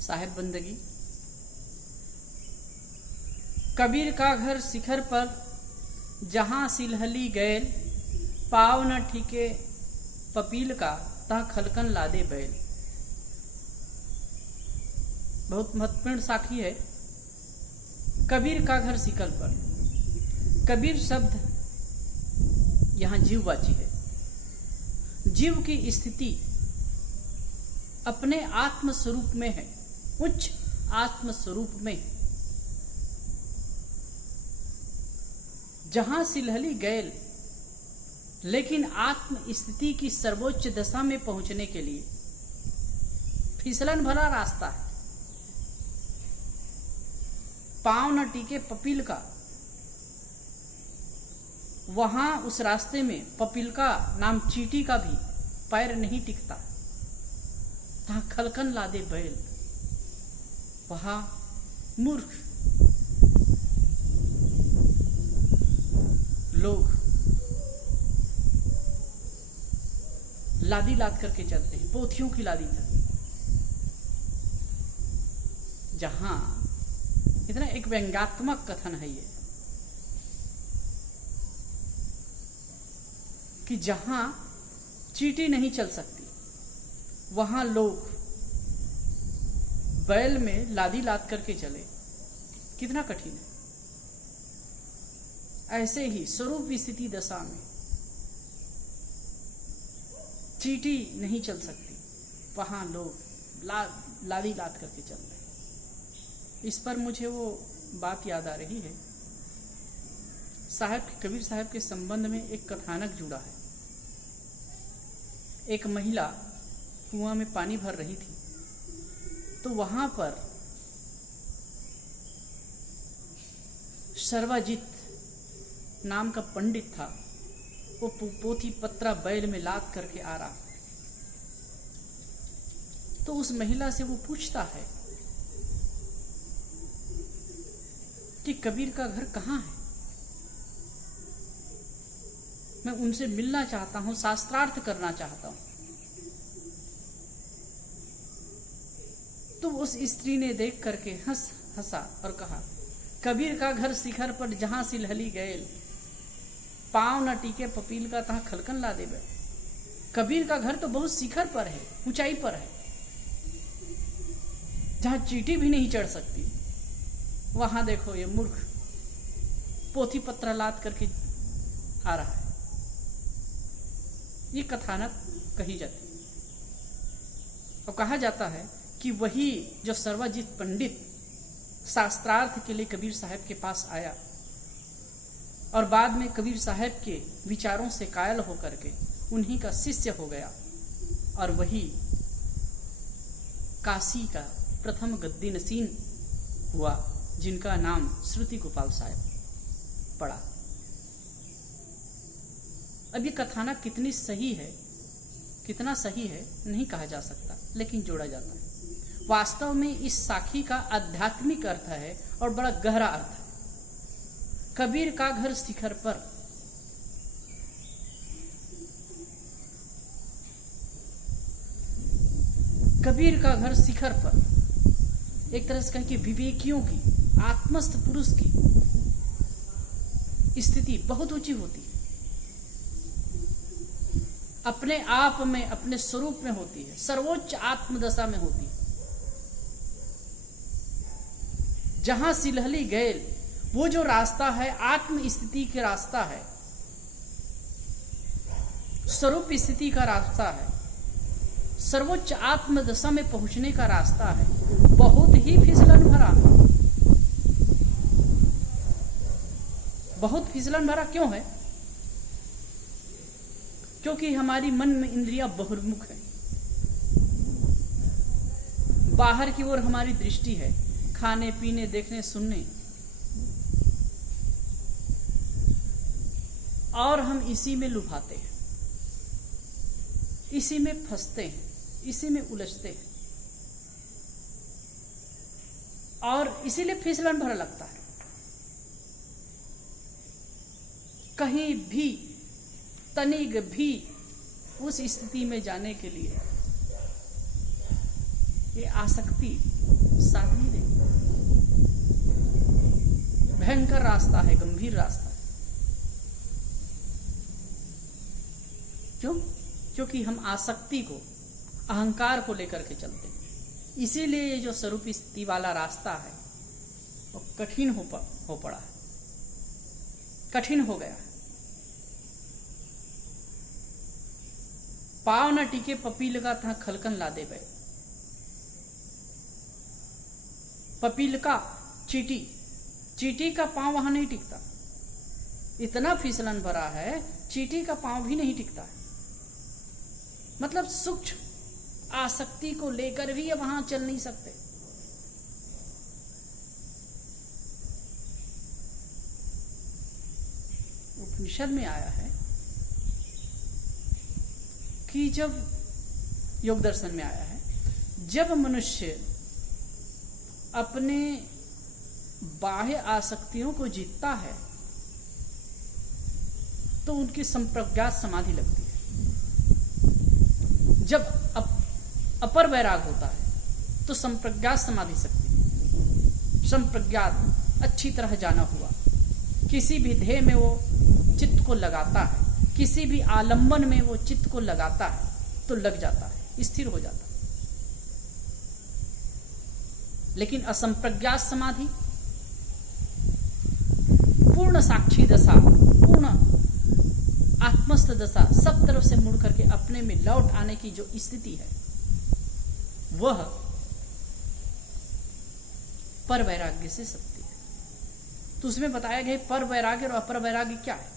साहेब बंदगी। कबीर का घर शिखर पर, जहां सिलहली गैल, पाव न ठीके पपील का, तहाँ खलकन लादे बैल। बहुत महत्वपूर्ण साखी है। कबीर का घर शिखर पर। कबीर शब्द यहां जीववाची है। जीव की स्थिति अपने आत्म स्वरूप में है, उच्च आत्म स्वरूप में। जहां सिलहली गैल, लेकिन आत्म स्थिति की सर्वोच्च दशा में पहुंचने के लिए फिसलन भरा रास्ता है। पांव न टीके पपील का, वहां उस रास्ते में पपील का नाम चींटी का भी पैर नहीं टिकता। तहां खलकन लादे बैल, वहां मूर्ख लोग लादी लाद करके चलते हैं, पोथियों की लादी चलती। जहां इतना एक व्यंग्यात्मक कथन है ये कि जहां चींटी नहीं चल सकती, वहां लोग बैल में लादी लाद करके चले। कितना कठिन है। ऐसे ही स्वरूप स्थिति दशा में चींटी नहीं चल सकती, वहां लोग लादी लाद करके चल रहे। इस पर मुझे वो बात याद आ रही है। कबीर साहब के संबंध में एक कथानक जुड़ा है। एक महिला कुआं में पानी भर रही थी, तो वहां पर सर्वाजित नाम का पंडित था। वो पोथी पत्रा बैल में लाद करके आ रहा। तो उस महिला से वो पूछता है कि कबीर का घर कहाँ है, मैं उनसे मिलना चाहता हूं, शास्त्रार्थ करना चाहता हूं। तो उस स्त्री ने देख करके हंसा और कहा, कबीर का घर शिखर पर, जहां सिलहली गैल, पांव न टीके पपील का, तहां खलकन लादे बैल। कबीर का घर तो बहुत शिखर पर है, ऊंचाई पर है, जहां चींटी भी नहीं चढ़ सकती। वहां देखो ये मूर्ख पोथी पत्र लाद करके आ रहा है। ये कथानक कही जाती है और कहा जाता है कि वही जो सर्वजित पंडित शास्त्रार्थ के लिए कबीर साहब के पास आया और बाद में कबीर साहब के विचारों से कायल होकर के उन्हीं का शिष्य हो गया, और वही काशी का प्रथम गद्दी नसीन हुआ, जिनका नाम श्रुति गोपाल साहब पड़ा। अब ये कथानक कितनी सही है, कितना सही है नहीं कहा जा सकता, लेकिन जोड़ा जाता है। वास्तव में इस साखी का आध्यात्मिक अर्थ है और बड़ा गहरा अर्थ है। कबीर का घर शिखर पर। कबीर का घर शिखर पर एक तरह से कहें कि विवेकियों की, आत्मस्थ पुरुष की स्थिति बहुत ऊंची होती है, अपने आप में, अपने स्वरूप में होती है, सर्वोच्च आत्मदशा में होती है। जहां सिलहली गैल, वो जो रास्ता है आत्म स्थिति का रास्ता है, स्वरूप स्थिति का रास्ता है, सर्वोच्च आत्मदशा में पहुंचने का रास्ता है, बहुत ही फिसलन भरा। बहुत फिसलन भरा क्यों है? क्योंकि हमारी मन में इंद्रियां बहिर्मुख है, बाहर की ओर हमारी दृष्टि है, खाने पीने, देखने, सुनने, और हम इसी में लुभाते हैं, इसी में फंसते हैं, इसी में उलझते हैं, और इसीलिए फिसलन भरा लगता है। कहीं भी तनिक भी उस स्थिति में जाने के लिए ये आसक्ति साथ नहीं देगी। भयंकर रास्ता है, गंभीर रास्ता है। क्यों? क्योंकि हम आसक्ति को, अहंकार को लेकर के चलते हैं। इसीलिए ये जो स्वरूप स्थिति वाला रास्ता है वो कठिन हो पड़ा है, कठिन हो गया है। पाव न टिके पपील का था खलकन ला दे गए। पपील का चींटी का पांव वहां नहीं टिकता। इतना फिसलन भरा है, चींटी का पांव भी नहीं टिकता है। मतलब सूक्ष्म आसक्ति को लेकर भी अब वहां चल नहीं सकते। उपनिषद में आया है कि जब योग दर्शन में आया है, जब मनुष्य अपने बाह्य आसक्तियों को जीतता है तो उनकी संप्रज्ञात समाधि लगती है। जब अपर वैराग होता है तो संप्रज्ञात समाधि सकती। संप्रज्ञात अच्छी तरह जाना हुआ, किसी भी ध्येय में वो चित्त को लगाता है, किसी भी आलंबन में वो चित्त को लगाता है तो लग जाता है, स्थिर हो जाता है। लेकिन असंप्रज्ञात समाधि, पूर्ण साक्षी दशा, पूर्ण आत्मस्थ दशा, सब तरफ से मुड़ करके अपने में लौट आने की जो स्थिति है, वह पर वैराग्य से सकती है। तो उसमें बताया गया पर वैराग्य और अपर वैराग्य क्या है।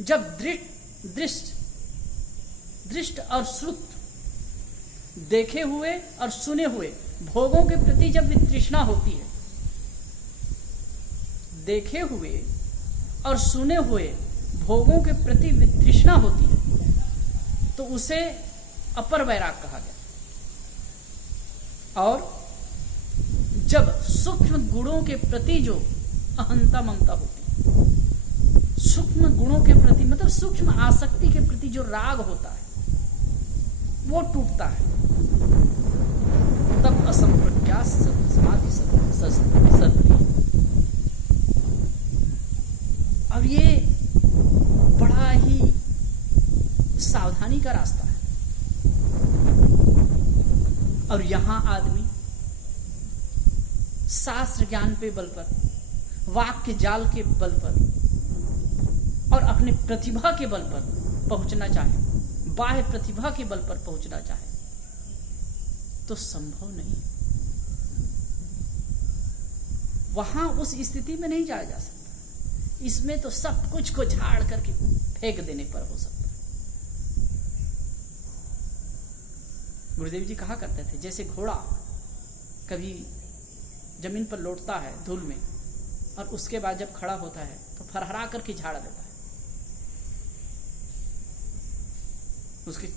जब दृष्ट और श्रुत, देखे हुए और सुने हुए भोगों के प्रति जब वितृष्णा होती है, देखे हुए और सुने हुए भोगों के प्रति वितृष्णा होती है, तो उसे अपर वैराग कहा गया। और जब सूक्ष्म गुणों के प्रति जो अहंता ममता होती है, सूक्ष्म गुणों के प्रति मतलब सूक्ष्म आसक्ति के प्रति जो राग होता है वो टूटता है, तब असंप्रज्ञात समाधि सदती। अब ये बड़ा ही सावधानी का रास्ता है। और यहां आदमी शास्त्र ज्ञान पे बल पर, वाक्य जाल के बल पर और अपने प्रतिभा के बल पर पहुंचना चाहे, बाह्य प्रतिभा के बल पर पहुंचना चाहे तो संभव नहीं। वहां उस स्थिति में नहीं जाया जा सकता। इसमें तो सब कुछ को झाड़ करके फेंक देने पर हो सकता है। गुरुदेव जी कहा करते थे, जैसे घोड़ा कभी जमीन पर लौटता है धूल में और उसके बाद जब खड़ा होता है तो फरहरा करके झाड़ देता है। उसके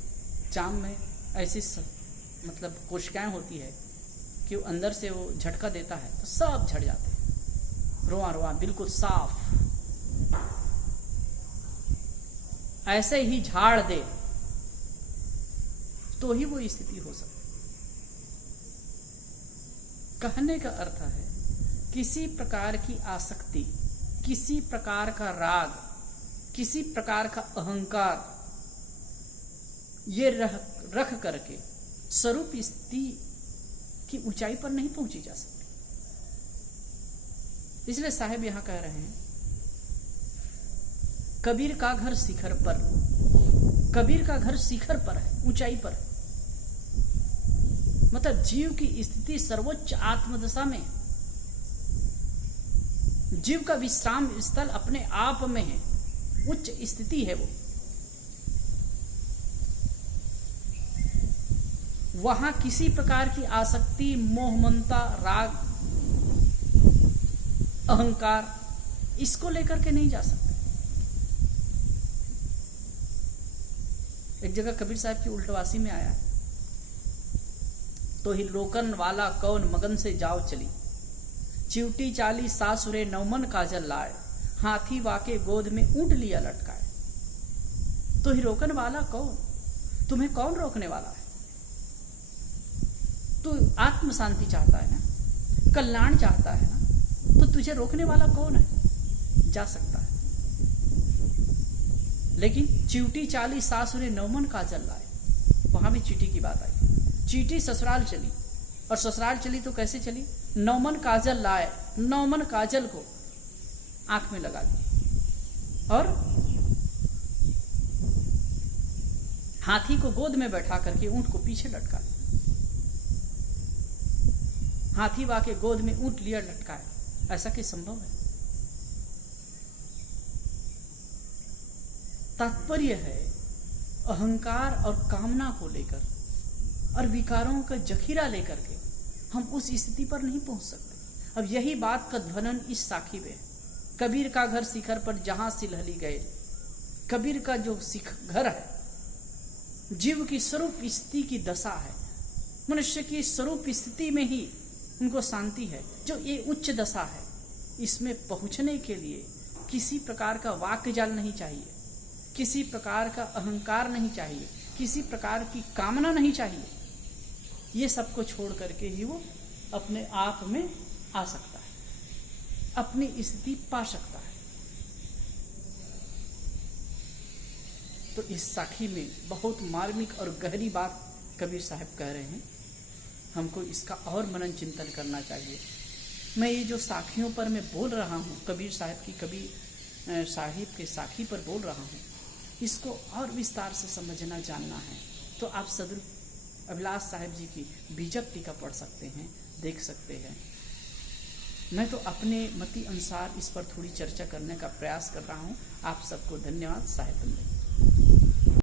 चाम में ऐसी मतलब कोशिकाएं होती है कि वो अंदर से वो झटका देता है तो सब झड़ जाते हैं, रोआ रोआ बिल्कुल साफ। ऐसे ही झाड़ दे तो ही वो स्थिति हो सकती। कहने का अर्थ है किसी प्रकार की आसक्ति, किसी प्रकार का राग, किसी प्रकार का अहंकार ये रख करके स्वरूप स्थिति की ऊंचाई पर नहीं पहुंची जा सकती। इसलिए साहब यहां कह रहे हैं, कबीर का घर शिखर पर, कबीर का घर शिखर पर है, ऊंचाई पर है। मतलब जीव की स्थिति सर्वोच्च आत्मदशा में, जीव का विश्राम स्थल अपने आप में है, उच्च स्थिति है वो। वहां किसी प्रकार की आसक्ति, मोह, ममता, राग, अहंकार इसको लेकर के नहीं जा सकते। एक जगह कबीर साहब की उल्टवासी में आया, तो ही रोकन वाला कौन मगन से जाओ चली, चिवटी चाली सासुरे नवमन काजल लाए, हाथी वाके गोद में ऊंट लिया लटकाए। तो ही रोकन वाला कौन, तुम्हें कौन रोकने वाला है? तू आत्म शांति चाहता है ना, कल्याण चाहता है ना, तो तुझे रोकने वाला कौन है? जा सकता है। लेकिन चींटी चाली सासुरे नौमन काजल लाए, वहां भी चींटी की बात आई। चींटी ससुराल चली, और ससुराल चली तो कैसे चली? नौमन काजल लाए, नौमन काजल को आंख में लगा दी और हाथी को गोद में बैठा करके ऊंट को पीछे लटका दिया। हाथी वाके गोद में ऊंट लिया लटकाया। ऐसा कि संभव है? तात्पर्य है अहंकार और कामना को लेकर और विकारों का जखीरा लेकर के हम उस स्थिति पर नहीं पहुंच सकते। अब यही बात का ध्वनन इस साखी में है। कबीर का घर शिखर पर जहां सिलहली गए, कबीर का जो घर है, जीव की स्वरूप स्थिति की दशा है, मनुष्य की स्वरूप स्थिति में ही उनको शांति है, जो ये उच्च दशा है। इसमें पहुंचने के लिए किसी प्रकार का वाक्य जाल नहीं चाहिए, किसी प्रकार का अहंकार नहीं चाहिए, किसी प्रकार की कामना नहीं चाहिए। ये सबको छोड़ करके ही वो अपने आप में आ सकता है, अपनी स्थिति पा सकता है। तो इस साखी में बहुत मार्मिक और गहरी बात कबीर साहब कह रहे हैं। हमको इसका और मनन चिंतन करना चाहिए। मैं ये जो साखियों पर मैं बोल रहा हूँ, कबीर साहब की कबीर साहिब के साखी पर बोल रहा हूँ, इसको और विस्तार से समझना जानना है तो आप सदगुरु अभिलाष साहब जी की बीजक टीका पढ़ सकते हैं, देख सकते हैं। मैं तो अपने मति अनुसार इस पर थोड़ी चर्चा करने का प्रयास कर रहा हूँ। आप सबको धन्यवाद। साहित्य में